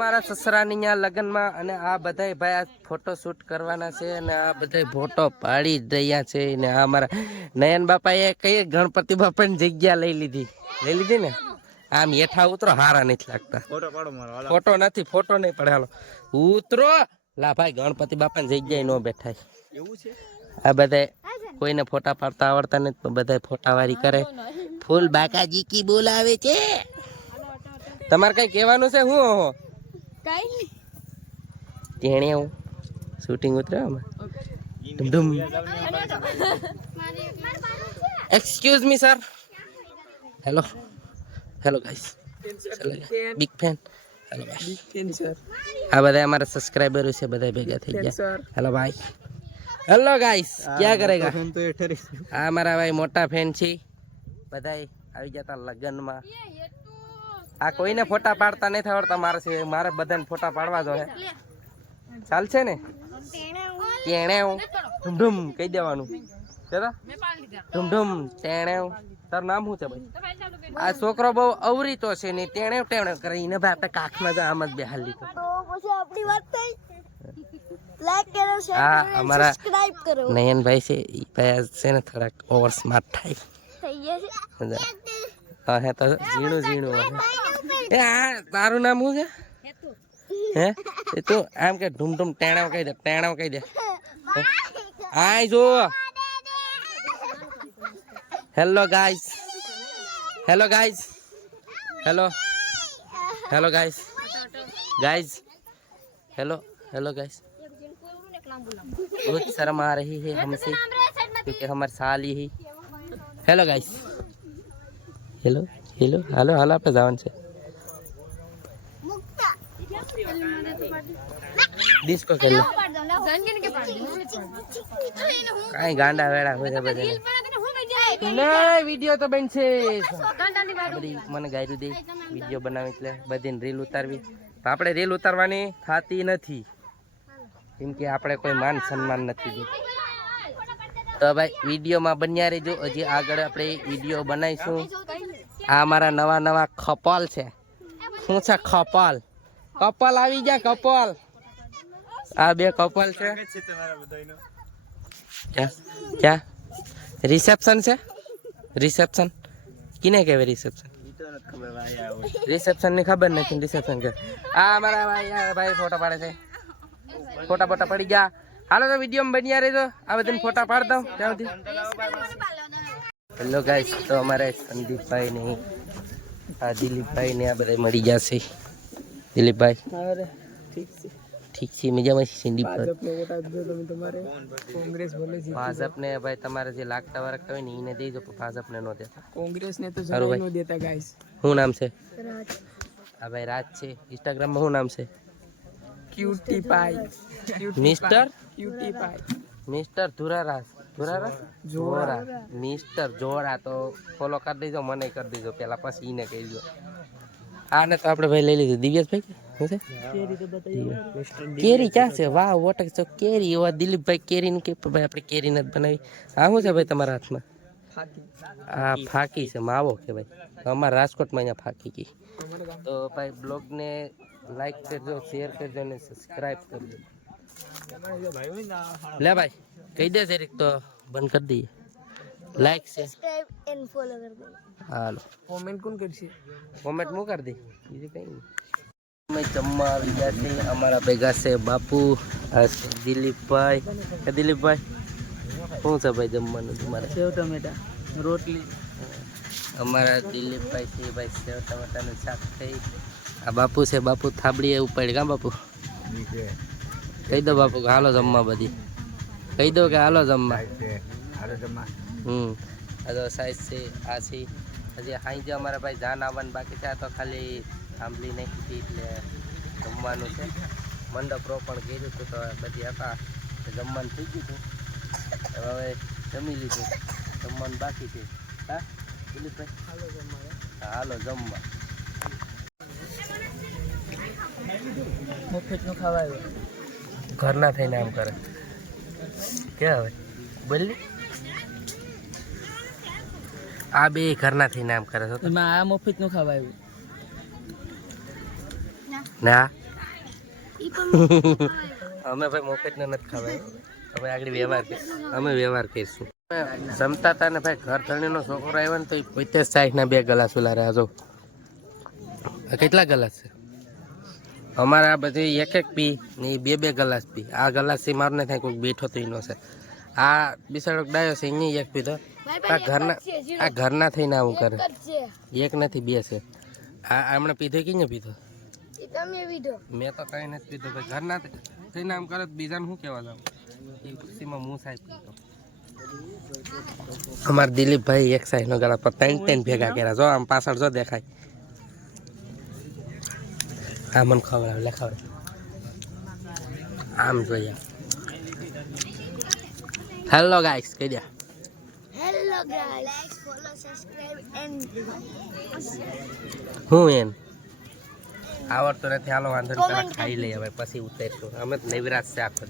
મારા સસરાની ત્યાં લગ્નમાં અને આ બધા ભાઈ આ ફોટો શૂટ કરવાના છે અને આ બધા ફોટો પાડી રહ્યા છે ને આ મારા નયન બાપાએ કઈ ગણપતિ બાપાની જગ્યા લઈ લીધી ને આમ હેઠા ઉતરો હારા નથી લાગતા ફોટો નથી ફોટો નહીં પડે હાલો ઉતરો લા ભાઈ ગણપતિ બાપાની જગ્યાએ ન બેઠાય એવું છે આ બધા કોઈને ફોટા પાડતા આવડતા નથી તો બધા ફોટાવાળી કરે ફૂલ બાકાજી કી બોલાવે છે તમારે કઈ કહેવાનું છે હું તેણે હું શૂટિંગ ઉતર્યો ધૂમ excuse me sir hello hello guys big fan hello big fan sir આ બધા અમારા સબસ્ક્રાઇબરો છે બધા ભેગા થઈ ગયા હેલો ભાઈ હેલો ગાઈસ ક્યાં કરેગા આ અમારા ભાઈ મોટા ફેન છે બધા આવી જતા લગ્નમાં આ કોઈને ફોટા પાડતા નથી આવડતા મારે બધાને ફોટા પાડવા જો ચાલશે ને તેણે ઢૂમ કહી દેવાનું ચલો ઢૂમ તેણે તારું નામ શું છે ભાઈ આ છોકરો બહુ અવરીતો છે ને તેણે કરીને ભાઈ આપણે કાખમાં જ આમ જ બેહાલ લીધો હા અમારા નયનભાઈ છે એ ભાઈ છે ને થોડાક ઓવર સ્માર્ટ થાય હા હે તો ઝીણું હા તારું નામ શું છે હે એ તો આમ કે ઢૂમ ટેણાવ કહી દે આય જો hello guys hello guys hello guys hello guys बहुत शर्म आ रही है हमसे क्योंकि हमारे साल ही हेलो गाइस हेलो पे जावन से डिस्को खेल काई गांडा वेड़ा हो जा बदे नहीं वीडियो तो बन छे મને ગાયરું દે વિડિયો બનાવી એટલે બધીને રીલ ઉતારવી તો આપણે રીલ ઉતારવાની થાતી નથી કેમ કે આપણે કોઈ માન સન્માન નથી દીધું તો ભાઈ વિડીયોમાં બન્યા રહેજો હજી આગળ આપણે વિડીયો બનાવીશું આ અમારા નવા ખપાલ છે શું છે કપાલ આવી ગયા કપાલ આ બે કપાલ છે ક્યાં રિસેપ્શન છે રિસેપ્શન કિને કહેવાય રિસેપ્શન ની ખબર નથી રિસેપ્શન કે આ અમારા ભાઈ ફોટા પાડે છે ફોટા પડી ગયા હાલો તો વિડીયો બન્યા રહેજો આ બધાને ફોટા પાડ દઉં ત્યાં સુધી હેલો ગાઈસ તો અમારે સંદીપભાઈ ને આ દિલીપભાઈ ને આ બધા મળી ગયા છે દિલીપભાઈ ઠીક છે મજામાં સંદીપભાઈ ભાજપને ભાઈ તમારે જે લાગતા વરગતા હોય ને એને દેજો ભાજપને નો દેતા કોંગ્રેસને તો જરાય નો દેતા ગાઈસ શું નામ છે હા ભાઈ રાજ છે ઇન્સ્ટાગ્રામમાં શું નામ છે ક્યુટી પાઈ મિસ્ટર જોરા મિસ્ટર જોરા તો ફોલો કરી દેજો મને કરી દેજો પેલા પછી એને કહી દો આને તો આપણે ભાઈ લઈ લીધું દિવ્યેશભાઈ શું છે કેરી ક્યાં છે વાહ વોટક છો કેરી એવા દિલીપભાઈ કેરી ને કે ભાઈ આપણે કેરી નથી બનાવી આ શું છે ભાઈ તમારા હાથમાં આ ફાકી છે માવો કે ભાઈ અમારા રાજકોટમાં અહીંયા ફાકી કી તો ભાઈ બ્લોગને લાઈક કરજો શેર કરજો અને સબસ્ક્રાઇબ કરજો લે ભાઈ કહી દે જરીક તો બંધ કરી દઈએ લાઈક છે સબસ્ક્રાઇબ એન્ડ ફોલો કરી દે હાલો કોમેન્ટ કોણ કરશે કોમેન્ટ હું કરી દે બીજું કઈ નહીં અમે જમવા આવી ગયા છે અમારા ભેગા છે બાપુ દિલીપભાઈ શું છે ભાઈ જમવાનું તમારે સેવ ટમેટા રોટલી અમારા દિલીપભાઈ છે ભાઈ સેવ ટમેટાનું શાક થઈ આ બાપુ છે બાપુ થાબડી એવું પડી કા બાપુ કહી દો બાપુ કે હાલો જમવા બધી કહી દો કે હાલો જમવા આ તો સાઈઝ છે આ છે હજી હાઈ અમારા ભાઈ જાન આવવાનું બાકી છે આ તો ખાલી સાંભળી નાખી એટલે જમવાનું છે મંડપ રો પણ કીધું હતું તો બધી હતા જમવાનું થઈ ગયું હતું હવે જમી લીધું જમવાનું બાકી છે હા દિલીપભાઈ હાલો જમવા મફતનું ખાવા ઘરના થઈને આમ કરે કે હવે બોલી આ બે ઘરના થઈને આમ કરે છે એમાં આ મફતનું ખાવા આવ્યું ના અમે ભાઈ મોફેટને નથી ખાવાય અમે આગળ વ્યવહાર અમે વ્યવહાર કરીશું જમતા હતા ને ભાઈ ઘર ધણીનો છોકરો આવ્યો ને તો 50-60 ના 2 ગલાસ ઉલારે જો કેટલા ગલાસ છે અમારે આ બધી એક પી ને 2 ગલાસ પી આ ગલાસથી માર ને થાય કોઈ બેઠો તો ઈનો છે આ બિસાડો ડાયો છે એની એક પીધો આ ઘરના થઈને આવું કરે એક નથી 2 છે આ હમણાં પીધો કે નહીં પીધો મેં તો કઈ નથી પીધો ભાઈ ઘરના થઈને આમ કરે બીજાને શું કહેવા જાવ એ ખુશીમાં હું સાહેબ પીધો અમારા દિલીપભાઈ એક સાઈડ નો ગળા પર 3 ભેગા કર્યા જો આમ પાછળ જો દેખાય આ મને ખવડાવે લે ખવડાવે આમ જોઈએ હેલો ગાઈસ કહી દે hello guys like follow subscribe and હું એમ આવડતું નથી હાલો વાંધો નહીં પેલા ખાઈ લઈએ હવે પછી ઉતરીશું અમે નવરાશ છે આખો